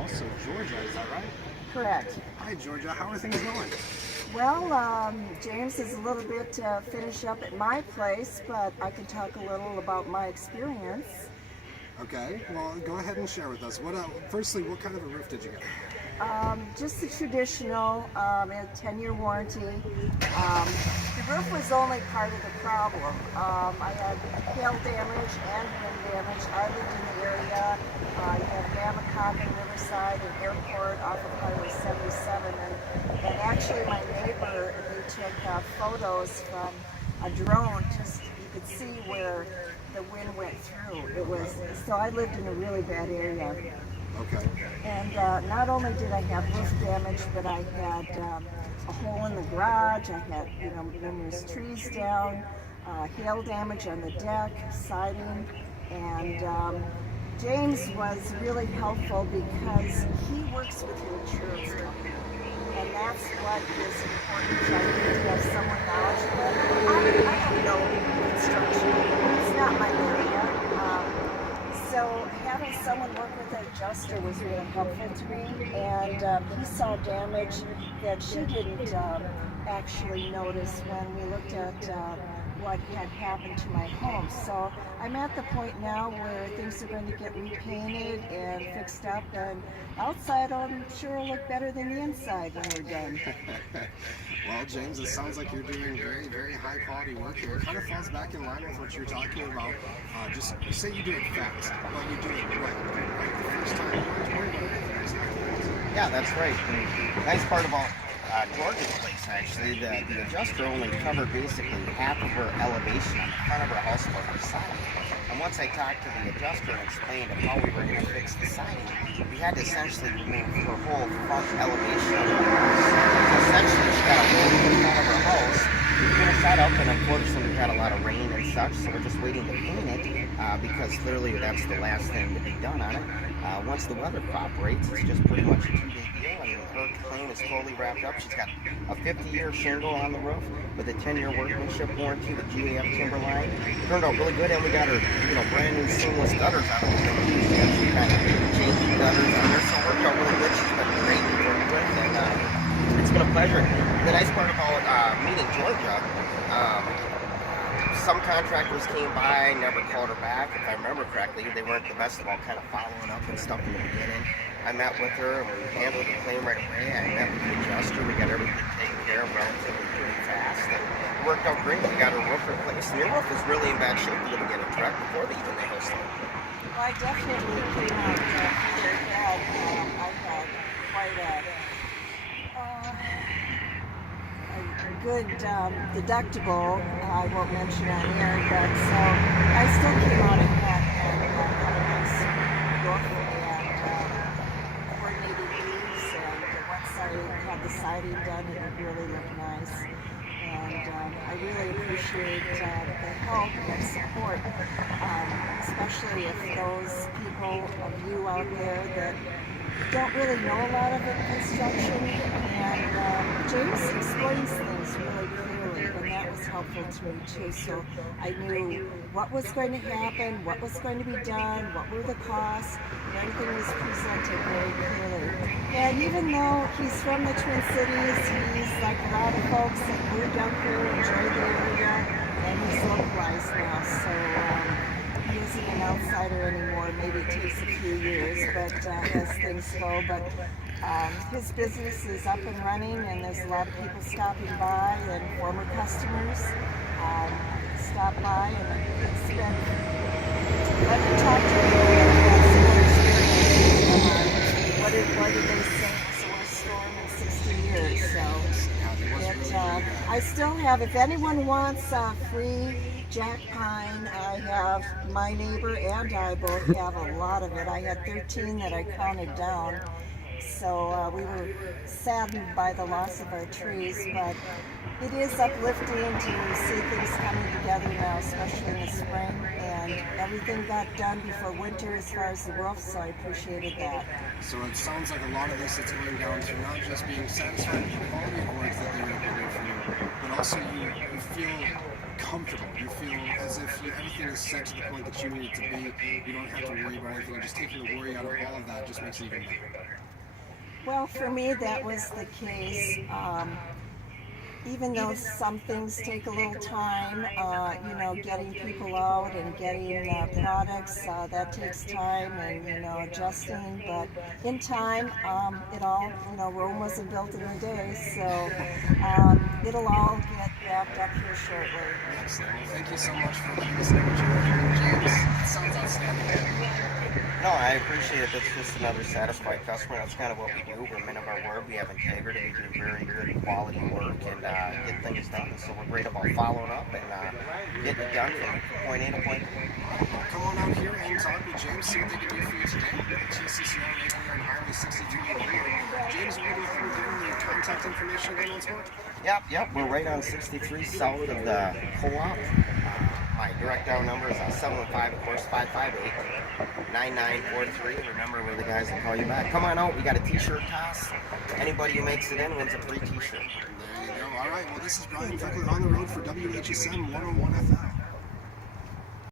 also Georgia, is that right? Correct. Hi, Georgia. How are things going? Well, James is a little bit finish up at my place, but I can talk a little about my experience. Okay. Well, go ahead and share with us. Firstly, what kind of a roof did you get? Just the traditional, a 10-year warranty. The roof was only part of the problem. I had hail damage and wind damage. I lived in the area. You have Mammoth, Riverside, and Airport off of Highway 77. And actually my neighbor, they took photos from a drone. Just you could see where the wind went through. So I lived in a really bad area. Okay. And not only did I have roof damage, but I had a hole in the garage. I had, numerous trees down, hail damage on the deck, siding, and James was really helpful because he works with your insurance company, and that's what is important. I need to have someone knowledgeable. I have no construction; it's not my area. So having someone work with an adjuster was really helpful to me, and he saw damage that she didn't actually notice when we looked at what had happened to my home. So I'm at the point now where things are going to get repainted and fixed up, and outside I'm sure will look better than the inside when we're done. Well, James, it sounds like you're doing very, very high quality work here. It kind of falls back in line with what you're talking about. Just say you do it fast, but you do it right. The first time you don't worry about anything else afterwards. Yeah, that's right. The nice part about George's place, actually, the adjuster only covered basically half of her elevation on the front of her house for her siding. And once I talked to the adjuster and explained how we were going to fix the siding, we had to essentially remove her whole front elevation of her house. So essentially, she got a hole in the front of her house. We finished that up, and unfortunately, we had a lot of rain and such, so we're just waiting to paint it because clearly that's the last thing to be done on it. Once the weather cooperates, it's just pretty much a 2-day deal, and her claim is totally wrapped up. She's got a 50-year shingle on the roof with a 10-year workmanship warranty with GAF Timberline. Turned out really good, and we got her, brand new seamless gutters on it. She had some kind of changing gutters on there, so it worked out really good. She's been great to work with, and it's been a pleasure. The nice part about meeting Georgia, some contractors came by, never called her back. If I remember correctly, they weren't the best about kind of following up and stuff in the beginning. I met with her, and we handled the claim right away. I met with the adjuster. We got everything taken care of relatively pretty fast, and it worked out great. We got her roof replaced, and the roof was really in bad shape at the beginning, correct? Before they even the hail storm. Well, I definitely came out further ahead. I had quite a good deductible. I won't mention on air, but so I still came out ahead and had a nice roof and coordinated leaves, and once I had the siding done, it would really look nice. And I really appreciate the help and support, especially if those people of you out there that don't really know a lot of construction, and James explains things really clearly, and that was helpful to me too. So I knew what was going to happen, what was going to be done, what were the costs, and everything was presented very clearly. And even though he's from the Twin Cities, he's like a lot of folks that moved up here, enjoyed the area, and he's localized now. So he isn't an outsider anymore. Maybe it takes a few years, but as things go. But his business is up and running, and there's a lot of people stopping by, and former customers stop by, and it's been. Let me talk to people that have had similar experiences. What did they say? It was the worst storm in 60 years. So I still have. If anyone wants free Jack pine, I have, my neighbor and I both have a lot of it. I had 13 that I counted down. So we were saddened by the loss of our trees, but it is uplifting to see things coming together now, especially in the spring. And and everything got done before winter as far as the roof, so I appreciated that. So it sounds like a lot of this is going down to not just being satisfied with the quality of work that they're able to do for you, but also you feel comfortable. You feel as if everything is set to the point that you need it to be. You don't have to worry about anything. And just taking the worry out of all of that just makes it even better. Well, for me, that was the case. Even though some things take a little time, getting people out and getting products, that takes time and, adjusting. But in time, it all, Rome wasn't built in a day, so it'll all get wrapped up here shortly. Excellent. Well, thank you so much for letting us know what you're doing, James. It sounds outstanding. No, I appreciate it. That's just another satisfied customer. That's kind of what we do. We're men of our word. We have integrity. We do very good quality work and get things done. So we're great about following up and getting it done from point A to point B. Come on out here and talk with James. See what they can do for you today. Tccr right here on Highway 62. James, we're going to go ahead and give them your contact information again once more. Yep. We're right on 63 south of the co-op. My direct dial number is 715, of course, 558-9943. Remember, we're the guys that call you back. Come on out. We got a t-shirt toss. Anybody who makes it in wins a free t-shirt. There you go. All right. Well, this is Brian Feckler on the road for WHSM 101 FM.